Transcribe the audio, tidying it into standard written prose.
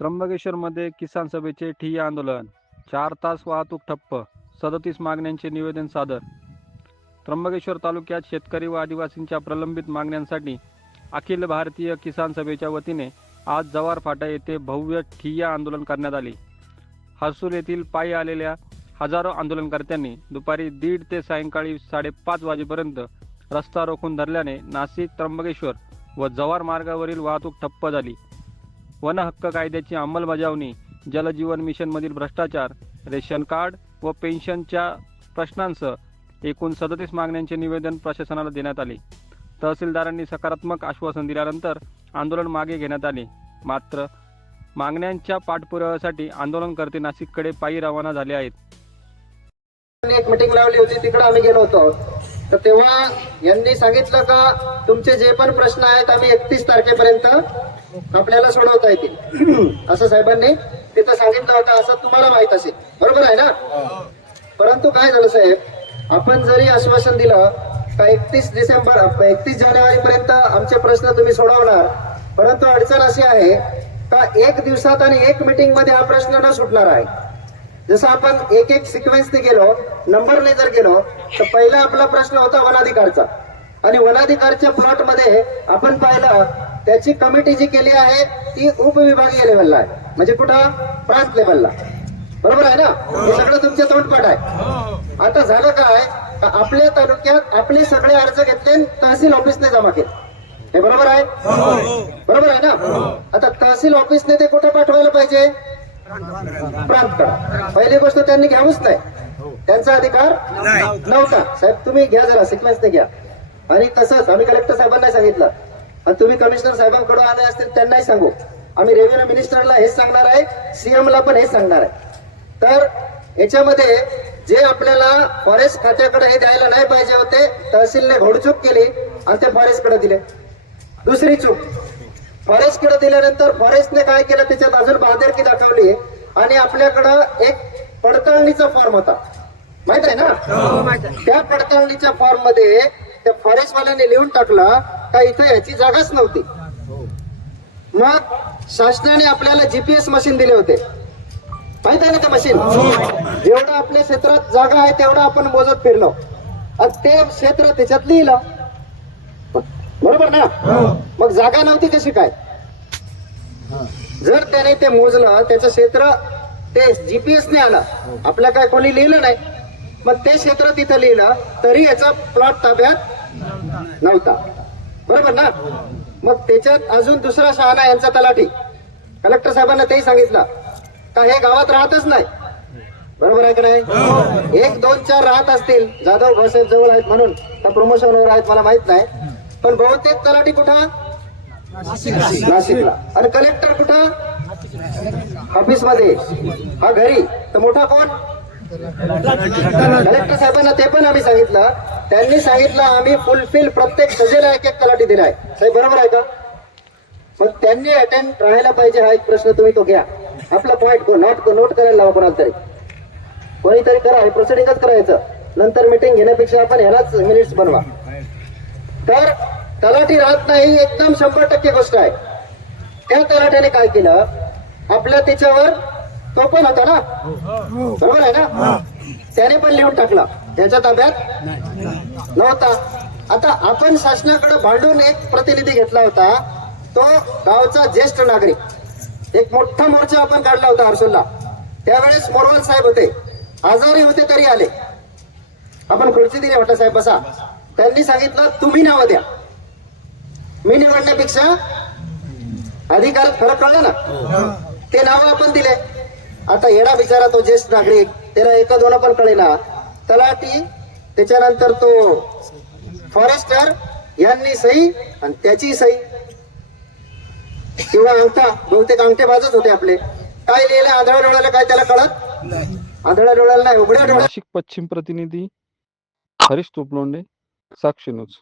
त्र्यंबकेश्वरमध्ये किसान सभेचे ठिय्या आंदोलन, 4 तास वाहतूक ठप्प, 37 मागण्यांचे निवेदन सादर. त्र्यंबकेश्वर तालुक्यात शेतकरी व आदिवासींच्या प्रलंबित मागण्यांसाठी अखिल भारतीय किसान सभेच्या वतीने आज जव्हार फाटा येथे भव्य ठिय्या आंदोलन करण्यात आले. हर्सूल येथील पायी आलेल्या हजारो आंदोलनकर्त्यांनी दुपारी 1:30 ते सायंकाळी 5:30 वाजेपर्यंत रस्ता रोखून धरल्याने नाशिक त्र्यंबकेश्वर व जव्हार मार्गावरील वाहतूक ठप्प झाली. वन हक्क कायद्याची अंमलबजावणी, जलजीवन मिशनमधील भ्रष्टाचार, रेशन कार्ड व पेन्शनच्या प्रश्नांसह एकूण 37 मागण्यांचे निवेदन प्रशासनाला देण्यात आले. तहसीलदारांनी सकारात्मक आश्वासन दिल्यानंतर आंदोलन मागे घेण्यात आले. मात्र मागण्यांच्या पाठपुराव्यासाठी आंदोलनकर्ते नाशिककडे पायी रवाना झाले आहेत. एक मीटिंग लावली होती, तिकडे आम्ही गेलो होतो. तर तेव्हा यांनी सांगितलं का तुमचे जे पण प्रश्न आहेत आम्ही 31 तारखेपर्यंत आपल्याला सोडवता येतील असं साहेबांनी तिथं सांगितलं होतं. असं तुम्हाला माहित असेल, बरोबर आहे ना? परंतु काय झालं साहेब, आपण जरी आश्वासन दिलं का 31 जानेवारी पर्यंत आमचे प्रश्न तुम्ही सोडवणार, परंतु अडचण अशी आहे का 1 दिवसात आणि 1 मीटिंग मध्ये हा प्रश्न न सुटणार आहे. जसं आपण एक सिक्वेन्सने गेलो, नंबरने जर गेलो तर पहिला आपला प्रश्न होता वनाधिकारचा, आणि वनाधिकारच्या प्लॉट मध्ये आपण पाहिलं त्याची कमिटी जी केली आहे ती उपविभागीय लेवलला आहे, म्हणजे कुठं प्रांत लेवलला, बरोबर आहे ना? हे सगळं तुमच्या तोंडपाठ आहे. आता झालं काय, आपल्या तालुक्यात आपले सगळे अर्ज घेतले तहसील ऑफिसने जमा केले, हे बरोबर आहे? बरोबर आहे ना? आता तहसील ऑफिसने ते कुठं पाठवायला पाहिजे? प्रांतकडे. पहिली गोष्ट त्यांनी घ्यावंच नाही, त्यांचा अधिकार नव्हता. साहेब तुम्ही घ्या, जरा सिक्वेन्सने घ्या. आणि तसंच आम्ही कलेक्टर साहेबांना सांगितलं, आणि तुम्ही कमिशनर साहेबांकडून आले असतील त्यांनाही सांगू. आम्ही रेव्हेन्यू मिनिस्टरला हेच सांगणार आहे, सीएम ला पण हेच सांगणार आहे. तर याच्यामध्ये जे आपल्याला फॉरेस्ट खात्याकडे हे द्यायला नाही पाहिजे होते, तहसीलने घोडचूक केली आणि ते फॉरेस्टकडे दिले. दुसरी चूक, फॉरेस्टकडे दिल्यानंतर फॉरेस्टने काय केलं, त्याच्यात अजून बहादुरकी दाखवली आणि आपल्याकडं एक पडताळणीचा फॉर्म होता, माहित आहे ना? त्या पडताळणीच्या फॉर्म मध्ये त्या फॉरेस्टवाल्यांनी लिहून टाकलं का इथं याची जागाच नव्हती. मग शासनाने आपल्याला जीपीएस मशीन दिले होते, माहित आहे ना ते मशीन? जेवढं आपल्या क्षेत्रात जागा आहे तेवढं आपण मोजत फिरलो आणि ते क्षेत्र त्याच्यात लिहिलं, बरोबर ना? मग जागा नव्हती कशी काय? जर त्याने ते मोजलं, त्याचं क्षेत्र ते जीपीएस ने आला, आपल्या काय कोणी लिहिलं नाही, मग ते क्षेत्र तिथं लिहिलं तरी याचा प्लॉट ताब्यात नव्हता, बरोबर ना? मग त्याच्यात अजून दुसरा शहाणा यांचा तलाठी, कलेक्टर साहेबांना तेही सांगितलं का हे गावात राहतच नाही, बरोबर आहे का नाही? 1, 2, 4 राहत असतील, जाधव भाऊसाहेब जवळ आहेत म्हणून त्या प्रमोशनवर आहेत मला माहित नाही, पण बहुतेक तलाठी कुठं? नाशिकला. आणि कलेक्टर कुठं? ऑफिस मध्ये. हा घरी. तर मोठा कोण? कलेक्टर साहेबांना ते पण आम्ही सांगितलं, त्यांनी सांगितलं आम्ही फुलफिल प्रत्येक सजेला 1-1 तलाठी दिलाय. साहेब बरोबर आहे का? मग त्यांनी अटेंड राहायला पाहिजे, हा एक प्रश्न तुम्ही तो घ्या. आपला पॉईंट नोट करायला लावा, कोणाला तरी कोणीतरी करा, हे प्रोसिडिंगच करायचं. नंतर मीटिंग घेण्यापेक्षा आपण ह्यालाच मिनिट्स बनवा. तर तलाठी राहत नाही, एकदम 100% गोष्ट आहे. त्या तलाठ्याने काय केलं, आपल्या त्याच्यावर तो पण होता ना, बरोबर आहे ना? त्याने पण लिहून टाकला, त्याच्या ताब्यात नव्हता. आता आपण शासनाकडे भांडून एक प्रतिनिधी घेतला होता, तो गावचा ज्येष्ठ नागरिक. एक मोठा मोर्चा आपण काढला होता हर्सूलला. त्यावेळेस मोरवाल साहेब होते, आजारी होते तरी आले. आपण खुर्ची दिली, वाटा साहेब बसा. त्यांनी सांगितलं तुम्ही नाव द्या, मी निवडण्यापेक्षा अधिकारात फरक कळला ना, ते नाव आपण दिले. आता येडा बिचारा तो ज्येष्ठ नागरिक, त्याला 1-2 पण कळेना. तलाठी, त्याच्यानंतर तो फॉरेस्टर यांनी सही आणि त्याची सही किंवा अंगठा, बहुतेक अंगठेबाजच होते आपले. काय लिहिलं आंधळ्या डोळ्याला, काय त्याला कळत? आंधळ्या डोळ्याला नाही, उघड्या डोळ्याला. नाशिक पश्चिम प्रतिनिधी हरीश तुपलोंडे, साक्षी न्यूज.